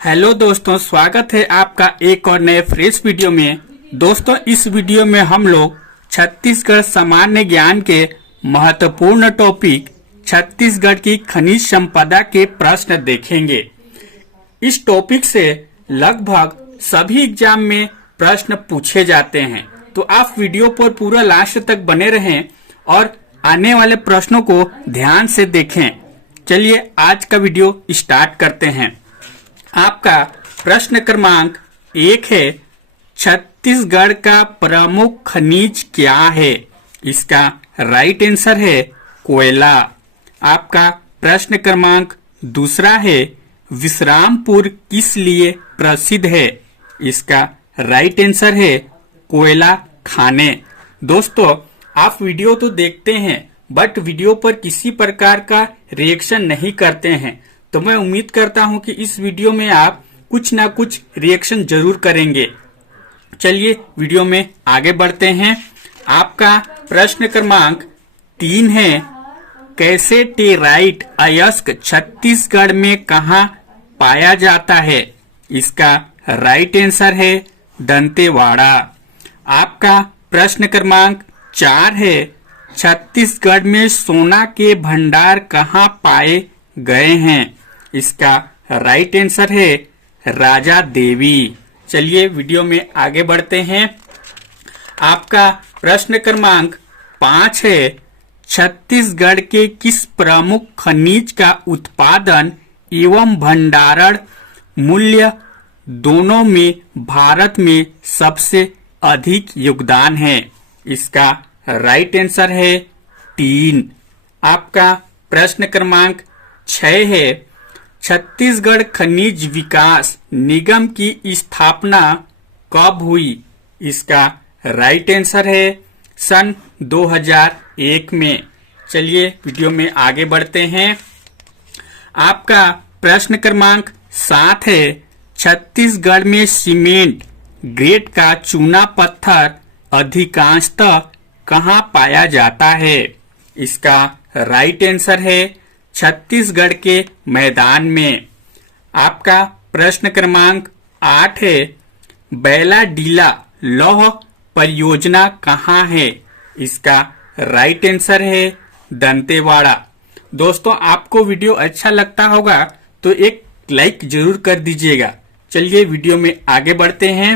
Hello दोस्तों, स्वागत है आपका एक और नए फ्रेश वीडियो में। दोस्तों, इस वीडियो में हम लोग छत्तीसगढ़ सामान्य ज्ञान के महत्वपूर्ण टॉपिक छत्तीसगढ़ की खनिज संपदा के प्रश्न देखेंगे। इस टॉपिक से लगभग सभी एग्जाम में प्रश्न पूछे जाते हैं, तो आप वीडियो पर पूरा लास्ट तक बने रहें और आने वाले प्रश्नों को ध्यान से देखें। चलिए आज का वीडियो स्टार्ट करते हैं। आपका प्रश्न क्रमांक 1 है, छत्तीसगढ़ का प्रमुख खनिज क्या है? इसका राइट आंसर है कोयला। आपका प्रश्न क्रमांक 2 है, विश्रामपुर किस लिए प्रसिद्ध है? इसका राइट आंसर है कोयला खाने। दोस्तों, आप वीडियो तो देखते हैं बट वीडियो पर किसी प्रकार का रिएक्शन नहीं करते हैं, तो मैं उम्मीद करता हूं कि इस वीडियो में आप कुछ ना कुछ रिएक्शन जरूर करेंगे। चलिए वीडियो में आगे बढ़ते हैं। आपका प्रश्न क्रमांक 3 है, कैसेटेराइट अयस्क छत्तीसगढ़ में कहाँ पाया जाता है? इसका राइट आंसर है दंतेवाड़ा। आपका प्रश्न क्रमांक 4 है, छत्तीसगढ़ में सोना के भंडार कहाँ पाए गए हैं? इसका राइट आंसर है राजा देवी। चलिए वीडियो में आगे बढ़ते हैं। आपका प्रश्न क्रमांक 5 है, छत्तीसगढ़ के किस प्रमुख खनिज का उत्पादन एवं भंडारण मूल्य दोनों में भारत में सबसे अधिक योगदान है? इसका राइट आंसर है टीन। आपका प्रश्न क्रमांक 6 है, छत्तीसगढ़ खनिज विकास निगम की स्थापना कब हुई? इसका राइट आंसर है सन 2001 में। चलिए वीडियो में आगे बढ़ते हैं। आपका प्रश्न क्रमांक 7 है, छत्तीसगढ़ में सीमेंट ग्रेड का चूना पत्थर अधिकांशतः कहाँ पाया जाता है? इसका राइट आंसर है छत्तीसगढ़ के मैदान में। आपका प्रश्न क्रमांक 8 है, बैलाडीला लौह परियोजना कहाँ है? इसका राइट आंसर है दंतेवाड़ा। दोस्तों, आपको वीडियो अच्छा लगता होगा तो एक लाइक जरूर कर दीजिएगा। चलिए वीडियो में आगे बढ़ते हैं।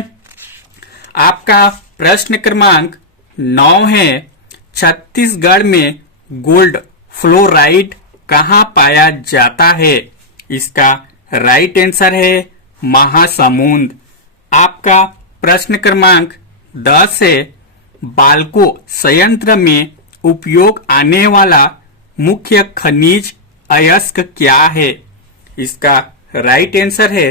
आपका प्रश्न क्रमांक 9 है, छत्तीसगढ़ में गोल्ड फ्लोराइड कहाँ पाया जाता है? इसका राइट आंसर है महासमुंद। आपका प्रश्न क्रमांक 10 है, बाल्को संयंत्र में उपयोग आने वाला मुख्य खनिज अयस्क क्या है? इसका राइट आंसर है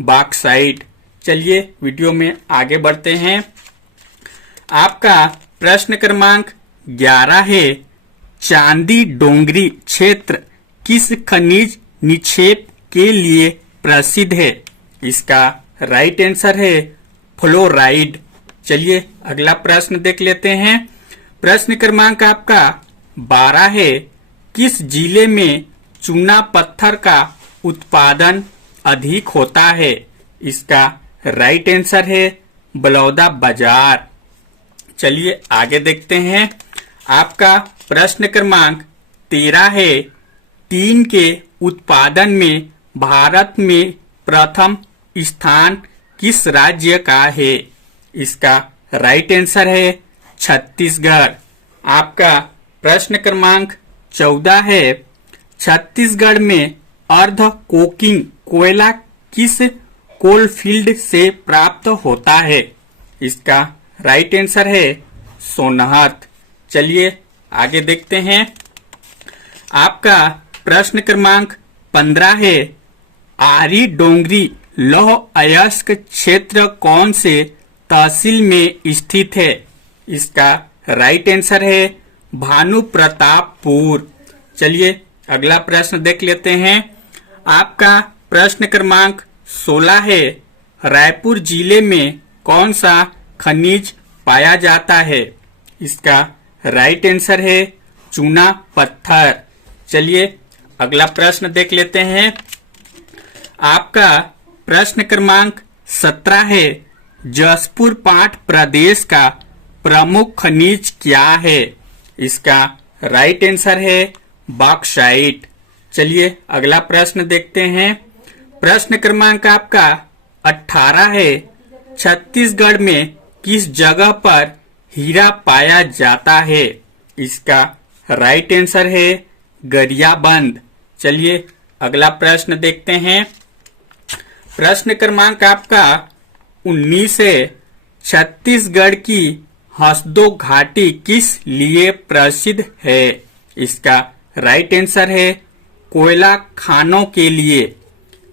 बॉक्साइट। चलिए वीडियो में आगे बढ़ते हैं। आपका प्रश्न क्रमांक 11 है, चांदी डोंगरी क्षेत्र किस खनिज निक्षेप के लिए प्रसिद्ध है? इसका राइट आंसर है फ्लोराइड। चलिए अगला प्रश्न देख लेते हैं। प्रश्न क्रमांक आपका 12 है, किस जिले में चूना पत्थर का उत्पादन अधिक होता है? इसका राइट आंसर है बलौदाबाजार। चलिए आगे देखते हैं। आपका प्रश्न क्रमांक 13 है, टीन के उत्पादन में भारत में प्रथम स्थान किस राज्य का है? इसका राइट आंसर है छत्तीसगढ़। आपका प्रश्न क्रमांक 14 है, छत्तीसगढ़ में अर्ध कोकिंग कोयला किस कोलफील्ड से प्राप्त होता है? इसका राइट आंसर है सोनहत। चलिए आगे देखते हैं। आपका प्रश्न क्रमांक 15 है, आरी डोंगरी लौह अयस्क क्षेत्र कौन से तहसील में स्थित है? इसका राइट आंसर है भानु प्रतापपुर। चलिए अगला प्रश्न देख लेते हैं। आपका प्रश्न क्रमांक 16 है, रायपुर जिले में कौन सा खनिज पाया जाता है? इसका राइट आंसर है चूना पत्थर। चलिए अगला प्रश्न देख लेते हैं। आपका प्रश्न क्रमांक 17 है, जसपुर पाट प्रदेश का प्रमुख खनिज क्या है? इसका राइट आंसर है बॉक्साइट। चलिए अगला प्रश्न देखते हैं। प्रश्न क्रमांक आपका 18 है, छत्तीसगढ़ में किस जगह पर हीरा पाया जाता है? इसका राइट आंसर है गरियाबंद। चलिए अगला प्रश्न देखते हैं। प्रश्न क्रमांक आपका 19 है, छत्तीसगढ़ की हसदो घाटी किस लिए प्रसिद्ध है? इसका राइट आंसर है कोयला खानों के लिए।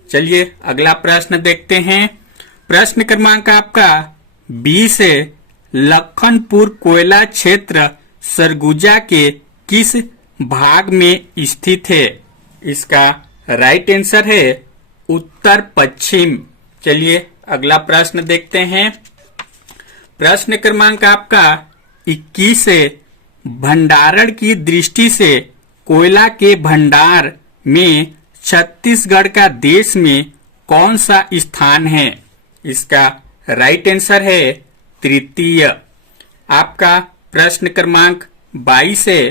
चलिए अगला प्रश्न देखते हैं। प्रश्न क्रमांक आपका 20 है, लखनपुर कोयला क्षेत्र सरगुजा के किस भाग में स्थित है? इसका राइट आंसर है उत्तर पश्चिम। चलिए अगला प्रश्न देखते हैं। प्रश्न क्रमांक आपका 21 है, भंडारण की दृष्टि से कोयला के भंडार में छत्तीसगढ़ का देश में कौन सा स्थान है? इसका राइट आंसर है तृतीय। आपका प्रश्न क्रमांक 22 है,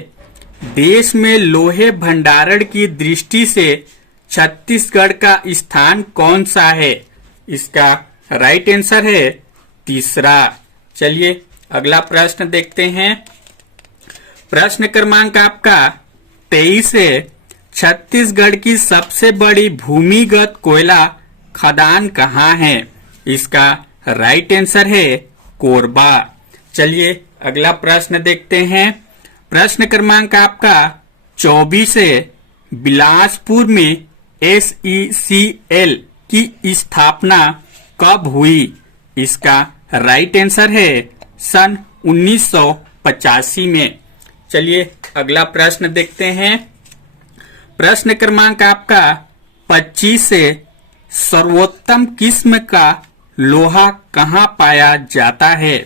देश में लोहे भंडारण की दृष्टि से छत्तीसगढ़ का स्थान कौन सा है? इसका राइट आंसर है तीसरा। चलिए अगला प्रश्न देखते हैं। प्रश्न क्रमांक आपका 23 है, छत्तीसगढ़ की सबसे बड़ी भूमिगत कोयला खदान कहाँ है? इसका राइट आंसर है कोरबा। चलिए अगला प्रश्न देखते हैं। प्रश्न क्रमांक आपका 24 है, बिलासपुर में SECL की स्थापना कब हुई? इसका राइट आंसर है सन 1985 में। चलिए अगला प्रश्न देखते हैं। प्रश्न क्रमांक आपका 25 है, सर्वोत्तम किस्म का लोहा कहाँ पाया जाता है?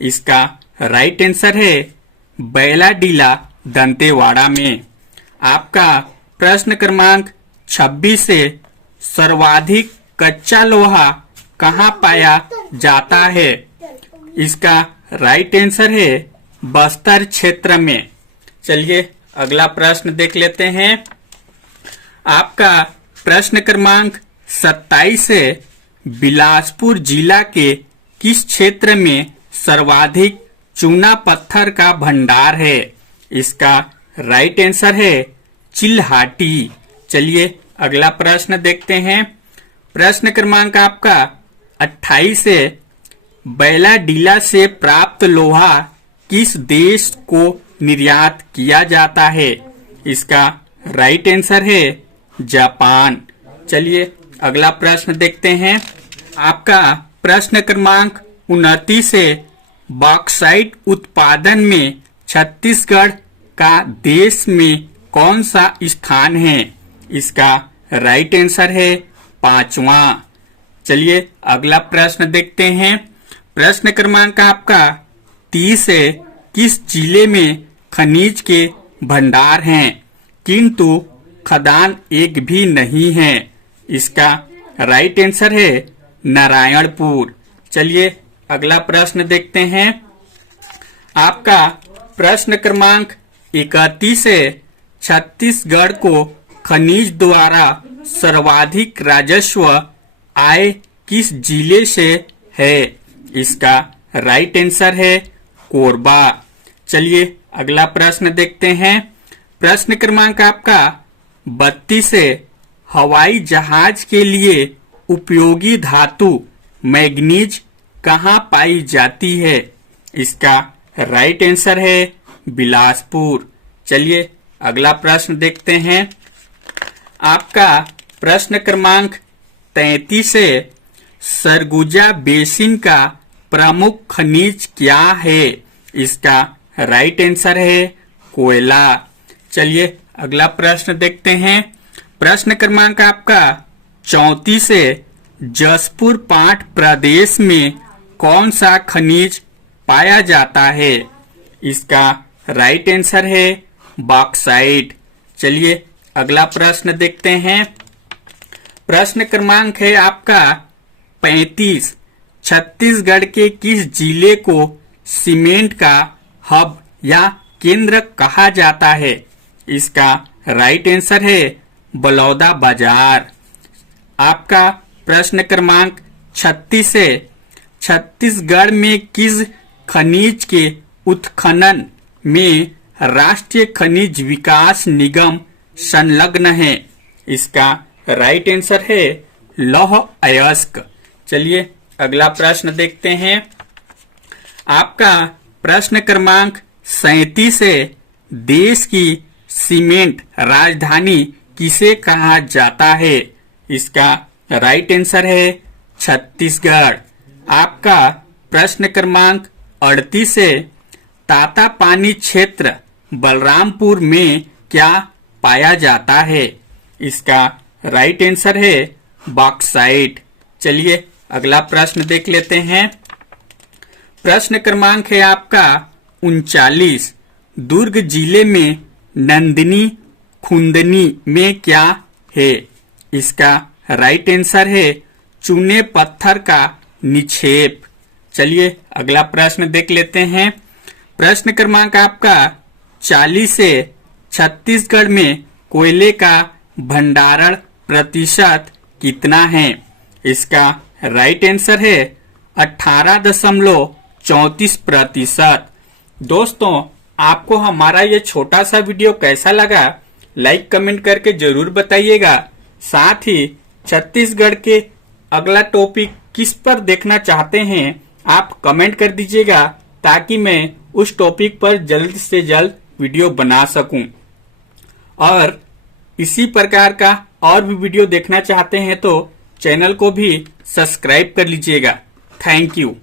इसका राइट आंसर है बैलाडीला दंतेवाड़ा में। आपका प्रश्न क्रमांक 26 है, सर्वाधिक कच्चा लोहा कहाँ पाया जाता है? इसका राइट आंसर है बस्तर क्षेत्र में। चलिए अगला प्रश्न देख लेते हैं। आपका प्रश्न क्रमांक 27 है, बिलासपुर जिला के किस क्षेत्र में सर्वाधिक चूना पत्थर का भंडार है? इसका राइट आंसर है चिल्हाटी। चलिए अगला प्रश्न देखते हैं। प्रश्न क्रमांक आपका 28 है, बैलाडीला से प्राप्त लोहा किस देश को निर्यात किया जाता है? इसका राइट आंसर है जापान। चलिए अगला प्रश्न देखते हैं। आपका प्रश्न क्रमांक 29 है, बॉक्साइट उत्पादन में छत्तीसगढ़ का देश में कौन सा स्थान है? इसका राइट आंसर है 5वां। चलिए अगला प्रश्न देखते हैं। प्रश्न क्रमांक आपका 30 है, किस जिले में खनिज के भंडार हैं किंतु खदान एक भी नहीं है? इसका राइट आंसर है नारायणपुर। चलिए अगला प्रश्न देखते हैं। आपका प्रश्न क्रमांक 31 है, छत्तीसगढ़ को खनिज द्वारा सर्वाधिक राजस्व आय किस जिले से है? इसका राइट आंसर है कोरबा। चलिए अगला प्रश्न देखते हैं। प्रश्न क्रमांक आपका 32 है, हवाई जहाज के लिए उपयोगी धातु मैग्नीज कहाँ पाई जाती है? इसका राइट आंसर है बिलासपुर। चलिए अगला प्रश्न देखते हैं। आपका प्रश्न क्रमांक 33 है, सरगुजा बेसिन का प्रमुख खनिज क्या है? इसका राइट आंसर है कोयला। चलिए अगला प्रश्न देखते हैं। प्रश्न क्रमांक आपका 34 है, जसपुर पाट प्रदेश में कौन सा खनिज पाया जाता है? इसका राइट आंसर है बॉक्साइट। चलिए अगला प्रश्न देखते हैं। प्रश्न क्रमांक है आपका 35 छत्तीसगढ़ के किस जिले को सीमेंट का हब या केंद्र कहा जाता है? इसका राइट आंसर है बलौदा बाजार। आपका प्रश्न क्रमांक 36 है, छत्तीसगढ़ में किस खनिज के उत्खनन में राष्ट्रीय खनिज विकास निगम संलग्न है? इसका राइट आंसर है लौह अयस्क। चलिए अगला प्रश्न देखते हैं। आपका प्रश्न क्रमांक 37 है, देश की सीमेंट राजधानी किसे कहा जाता है? इसका राइट आंसर है छत्तीसगढ़। आपका प्रश्न क्रमांक 38 है, तातापानी क्षेत्र बलरामपुर में क्या पाया जाता है? इसका राइट आंसर है बॉक्साइट। चलिए अगला प्रश्न देख लेते हैं। प्रश्न क्रमांक है आपका 39, दुर्ग जिले में नंदिनी खुंदनी में क्या है? इसका राइट आंसर है चूने पत्थर का निक्षेप। चलिए अगला प्रश्न देख लेते हैं। प्रश्न क्रमांक आपका 40 है, छत्तीसगढ़ में कोयले का भंडारण प्रतिशत कितना है? इसका राइट आंसर है 18.34%। दोस्तों, आपको हमारा ये छोटा सा वीडियो कैसा लगा, लाइक कमेंट करके जरूर बताइएगा। साथ ही छत्तीसगढ़ के अगला टॉपिक किस पर देखना चाहते हैं आप कमेंट कर दीजिएगा, ताकि मैं उस टॉपिक पर जल्द से जल्द वीडियो बना सकूं। और इसी प्रकार का और भी वीडियो देखना चाहते हैं तो चैनल को भी सब्सक्राइब कर लीजिएगा। Thank you.